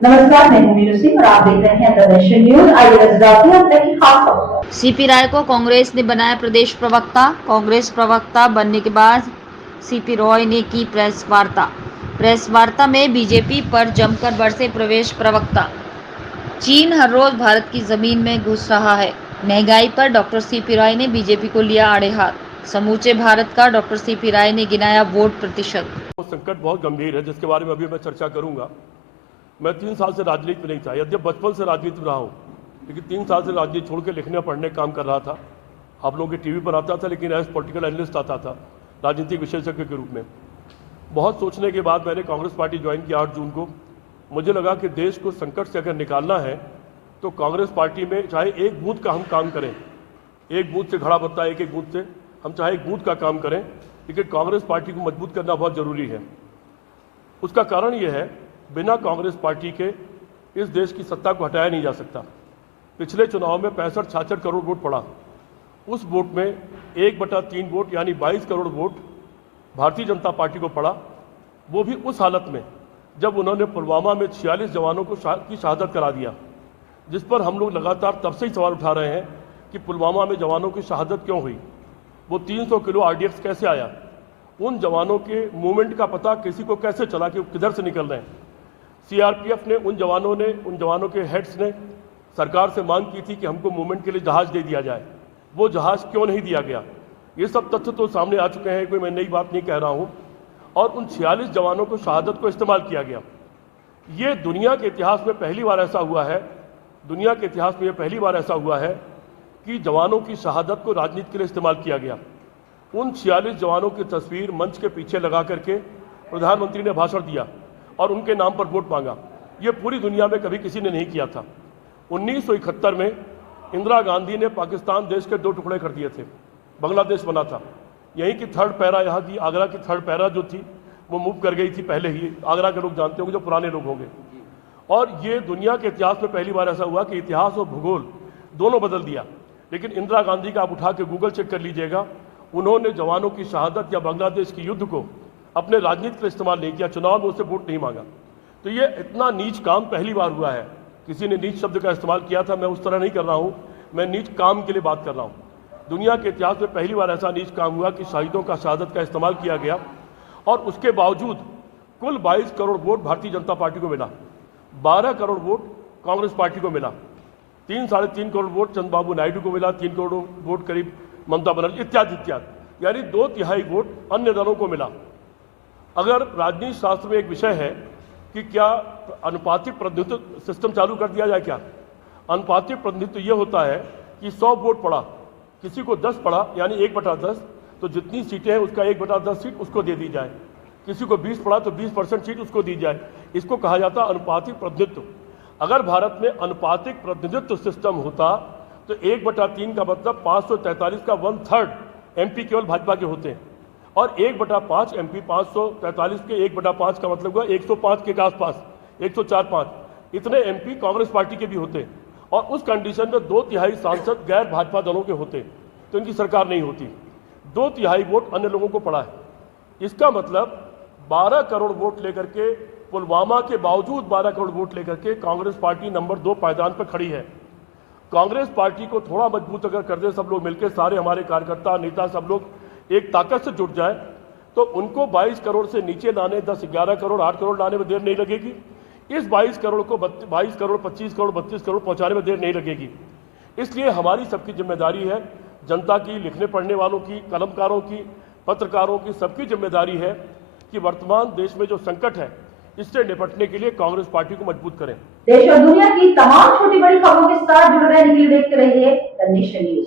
नमस्कार, मैं हूं मीनू सिंह और आप देख रहे हैं द नेशन न्यूज। आइए नजर डालते हैं अब तक की खास खबरों। सीपी राय को कांग्रेस ने बनाया प्रदेश प्रवक्ता। कांग्रेस प्रवक्ता बनने के बाद सीपी रॉय ने की प्रेस वार्ता। प्रेस वार्ता में बीजेपी पर जमकर बरसे प्रवेश प्रवक्ता। चीन हर रोज भारत की जमीन में घुस रहा है। महंगाई पर डॉक्टर सीपी राय ने बीजेपी को लिया आड़े हाथ। समूचे भारत का डॉक्टर सीपी राय ने गिनाया वोट प्रतिशत। संकट बहुत गंभीर है जिसके बारे में अभी मैं चर्चा करूंगा। मैं 3 साल से राजनीति में नहीं था, यद्यप बचपन से राजनीति में रहा हूँ, लेकिन 3 साल से राजनीति छोड़ के लिखने पढ़ने काम कर रहा था। आप लोगों के टीवी पर आता था, लेकिन एज पॉलिटिकल एनालिस्ट आता था राजनीतिक विशेषज्ञ के रूप में। बहुत सोचने के बाद मैंने कांग्रेस पार्टी ज्वाइन किया 8 जून को। मुझे लगा कि देश को संकट से अगर निकालना है तो कांग्रेस पार्टी में चाहे एक बूथ का हम काम करें, एक बूथ से खड़ा बनता है, एक बूथ से हम चाहे एक बूथ का काम करें, लेकिन कांग्रेस पार्टी को मजबूत करना बहुत जरूरी है। उसका कारण यह है, बिना कांग्रेस पार्टी के इस देश की सत्ता को हटाया नहीं जा सकता। पिछले चुनाव में 65-66 करोड़ वोट पड़ा। उस वोट में 1/3 वोट यानी 22 करोड़ वोट भारतीय जनता पार्टी को पड़ा। वो भी उस हालत में जब उन्होंने पुलवामा में 46 जवानों को की शहादत करा दिया, जिस पर हम लोग लगातार तब से ही सवाल उठा रहे हैं कि पुलवामा में जवानों की शहादत क्यों हुई, वो 300 किलो RDX कैसे आया, उन जवानों के मूवमेंट का पता किसी को कैसे चला कि वो किधर से निकल रहे हैं। CRPF ने उन जवानों के हेड्स ने सरकार से मांग की थी कि हमको मूवमेंट के लिए जहाज दे दिया जाए। वो जहाज क्यों नहीं दिया गया, ये सब तथ्य तो सामने आ चुके हैं, कोई मैं नई बात नहीं कह रहा हूं। और उन 46 जवानों को शहादत को इस्तेमाल किया गया। ये दुनिया के इतिहास में पहली बार ऐसा हुआ है, दुनिया के इतिहास में यह पहली बार ऐसा हुआ है कि जवानों की शहादत को राजनीति के लिए इस्तेमाल किया गया। उन 46 जवानों की तस्वीर मंच के पीछे लगा करके प्रधानमंत्री ने भाषण दिया और उनके नाम पर वोट मांगा। ये पूरी दुनिया में कभी किसी ने नहीं किया था। 1971 में इंदिरा गांधी ने पाकिस्तान देश के 2 टुकड़े कर दिए थे, बांग्लादेश बना था। यहीं की थर्ड पैरा, यहाँ की आगरा की थर्ड पैरा जो थी वो मूव कर गई थी पहले ही। आगरा के लोग जानते होंगे, जो पुराने लोग होंगे। और ये दुनिया के इतिहास में पहली बार ऐसा हुआ कि इतिहास और भूगोल दोनों बदल दिया। लेकिन इंदिरा गांधी का आप उठा के गूगल चेक कर लीजिएगा, उन्होंने जवानों की शहादत या बांग्लादेश के युद्ध को अपने राजनीति के लिए इस्तेमाल नहीं किया, चुनाव में उससे वोट नहीं मांगा। तो ये इतना नीच काम पहली बार हुआ है। किसी ने नीच शब्द का इस्तेमाल किया था, मैं उस तरह नहीं कर रहा हूँ, मैं नीच काम के लिए बात कर रहा हूँ। दुनिया के इतिहास में पहली बार ऐसा नीच काम हुआ कि शहीदों का शहादत का इस्तेमाल किया गया। और उसके बावजूद कुल 22 करोड़ वोट भारतीय जनता पार्टी को मिला, 12 करोड़ वोट कांग्रेस पार्टी को मिला, 3-3.5 करोड़ वोट चंद्रबाबू नायडू को मिला, 3 करोड़ वोट करीब ममता बनर्जी इत्यादि इत्यादि, यानी 2/3 वोट अन्य दलों को मिला। अगर राजनीति शास्त्र में एक विषय है कि क्या अनुपातिक प्रतिनिधित्व सिस्टम चालू कर दिया जाए, क्या अनुपातिक प्रतिनिधित्व ये होता है कि 100 वोट पड़ा, किसी को 10 पड़ा यानी 1/10, तो जितनी सीटें हैं उसका 1/10 सीट उसको दे दी जाए। किसी को 20 पड़ा तो 20% सीट उसको दी जाए। इसको कहा जाता है अनुपातिक प्रतिनिधित्व। अगर भारत में अनुपातिक प्रतिनिधित्व सिस्टम होता तो 1/3 का मतलब 543 का 1/3 MP केवल भाजपा के होते हैं, और 1/5 MP 543 के 1/5 का मतलब हुआ 105 के आसपास, 104-5 इतने MP कांग्रेस पार्टी के भी होते। और उस कंडीशन में 2/3 सांसद गैर भाजपा दलों के होते तो इनकी सरकार नहीं होती। 2/3 वोट अन्य लोगों को पड़ा है। इसका मतलब 12 करोड़ वोट लेकर के, पुलवामा के बावजूद 12 करोड़ वोट लेकर के कांग्रेस पार्टी नंबर 2 पायदान पर खड़ी है। कांग्रेस पार्टी को थोड़ा मजबूत अगर कर दे सब लोग मिलकर, सारे हमारे कार्यकर्ता नेता सब लोग एक ताकत से जुट जाए, तो उनको 22 करोड़ से नीचे लाने, 10-11 करोड़ 8 करोड़ लाने में देर नहीं लगेगी। इस 22 करोड़ को 22 करोड़ 25 करोड़ 32 करोड़ पहुंचाने में देर नहीं लगेगी। इसलिए हमारी सबकी जिम्मेदारी है, जनता की, लिखने पढ़ने वालों की, कलमकारों की, पत्रकारों की, सबकी जिम्मेदारी है कि वर्तमान देश में जो संकट है इससे निपटने के लिए कांग्रेस पार्टी को मजबूत करें। देश और दुनिया की तमाम छोटी बड़ी खबरों के साथ जुड़े रहने के लिए देखते रहिए द नेशन न्यूज।